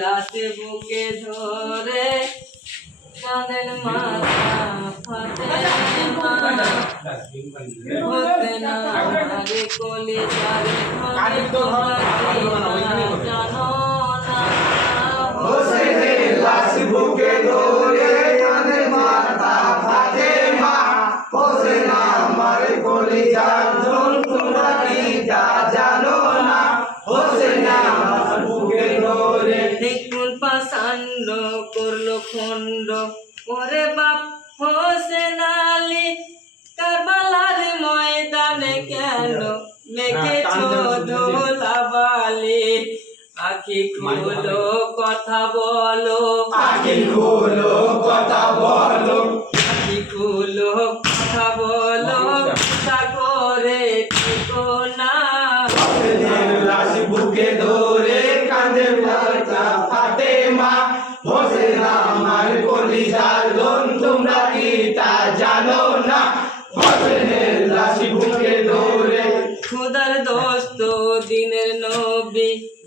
লাশ বুকে ধরে কাঁদেন মাথা ফাটে মা কলি যারে জানো না ধরে কাঁদে মাতা ফাতেমা হোসেন আমার কলিজার জন ওরে বাপ হোসেন আলী কারবালার ময়দানে কেন মেঘেছ ধোলাবালি? আখি খুলো কথা বলো। আকি খুলো কথা বলো। আখি খুলো কথা বলো। কথা করে থেকো না। লাশ বুকে ধরে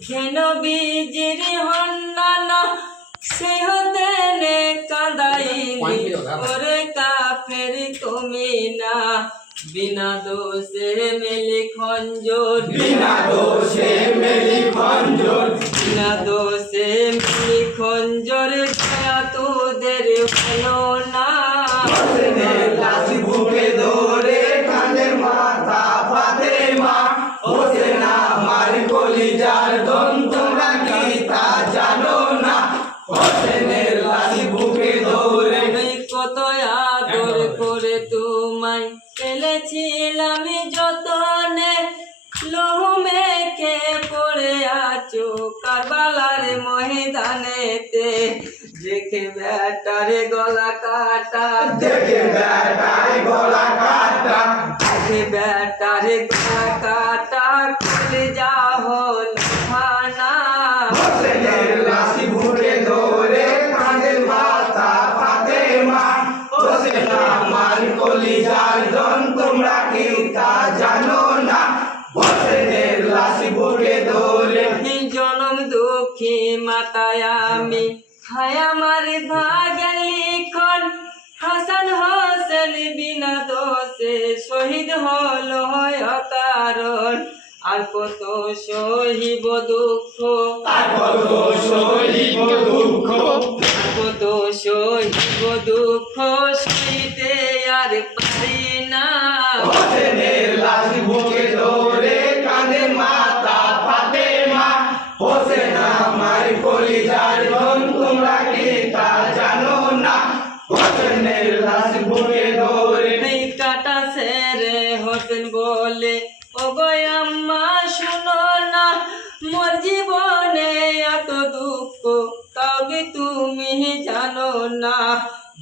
নবী যে নবী জিরি হন্নানা সে হতে নে ওরে কাফের তুমি না। বিনা দোষে মেলি খঞ্জর। বিনা দোষে মেলি খঞ্জর। বিনা দোষে মেলি খঞ্জর। ছায়া তোদের হলো না? কত আদর করে তোমায় ফেলেছিলাম যতনে লোহ মেখে পড়ে আছো দেখে বেটারে গলা কাটা দেখে বেটায় গলা কাটা দেখে বেটারে গলা কাটা খুলে যা হল দুঃখী মাতায় আমি হায় আমার ভাগের লিখন হাসান হোসেন বিনা দোষে শহীদ হলো কারণ আর কত সহিব দুঃখ আর কত সহিব দুঃখ আর কত সহিব দুঃখ সইতে আর পারি না। হোসেনের লাশ বুকে বলে ও আম্মা শুনো না মোর জীবনে এত দুঃখ তবে তুমি জানো না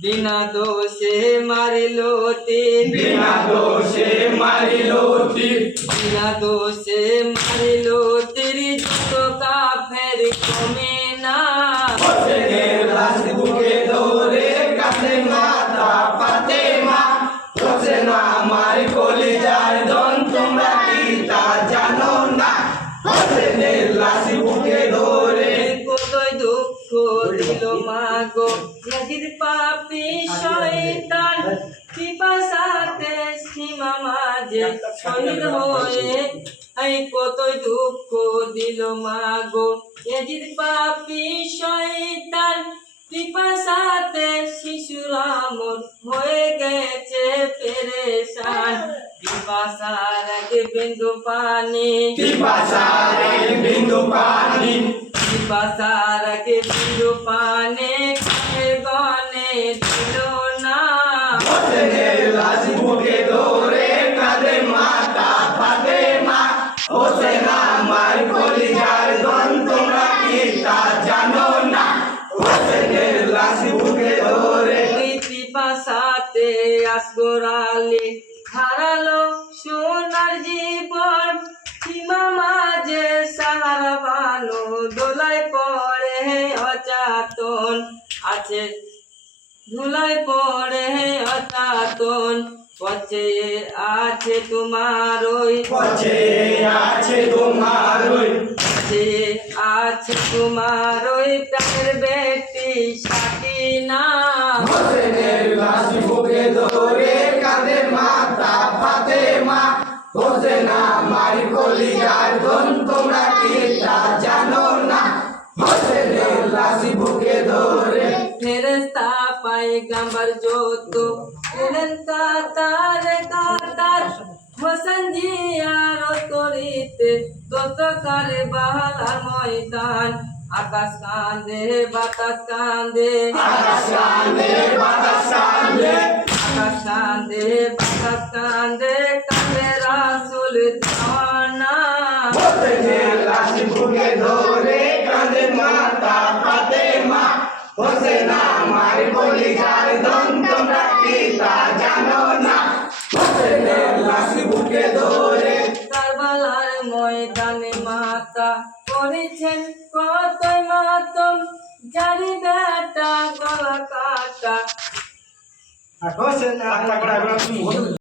বিনা দোষে মারিলো তিন। বিনা দোষে মারিল তীর বিনা দোষে মারিলো তিরি যত কাফের কমে পাপি শয়তান পিপাসাতে সীমা মাঝে শহীদ হয়ে এই কতই দুঃখ দিল মাগো। নদীর পাপি শয়তান পিপাসাতে শিশুর আমর হয়ে গেছে পেরেশান। পিপাসার এক বিন্দু পানি। পিপাসারে বিন্দু পানি। পিপাসার কে বিন্দু হোসেন আমার কলিজার জন তোমরা কি তা জানো না। হোসেনের লাশ বুকে ধরে ওই পিপাসাতে আসগোরালে হারালো সোনার জীবন। মাঝে সাহারা বানো দোলায় পড়ে অচাতন। আছে ধুলায় পড়ে অচাতন। পচে আছে তোমার ওই পছে আছে তোমার ওই পচে আছে তোমার ওই প্রাণের বেটি সাকিনা হোসেনের লাশ বুকে ধরে কাঁদে মাতা ফাতেমা হোসেনা মার কলিজার ধন তোমরা কি তা জানো না? হোসেনের লাশ বুকে ধরে ফেরেস্তা পাই গাম্বার যত কাতার হোসেন জি আর তরিতে দোস্ত করে ময়দান আকাশ কান্দে বাতাস কান্দে আকাশ কান্দে বাতাস কান্দে আকাশ কান্দে বাতাস কান্দে কান্দে রাসুল জানা বুকে ধরে হোসেনা মার কলিজার ধন তোমরা কি তা জানো না। হোসেনের লাশ বুকে ধরে। কারবালার ময়দানে মাতা করেছেন কত মাতম জারি বেটা গলা কাটা। হোসেন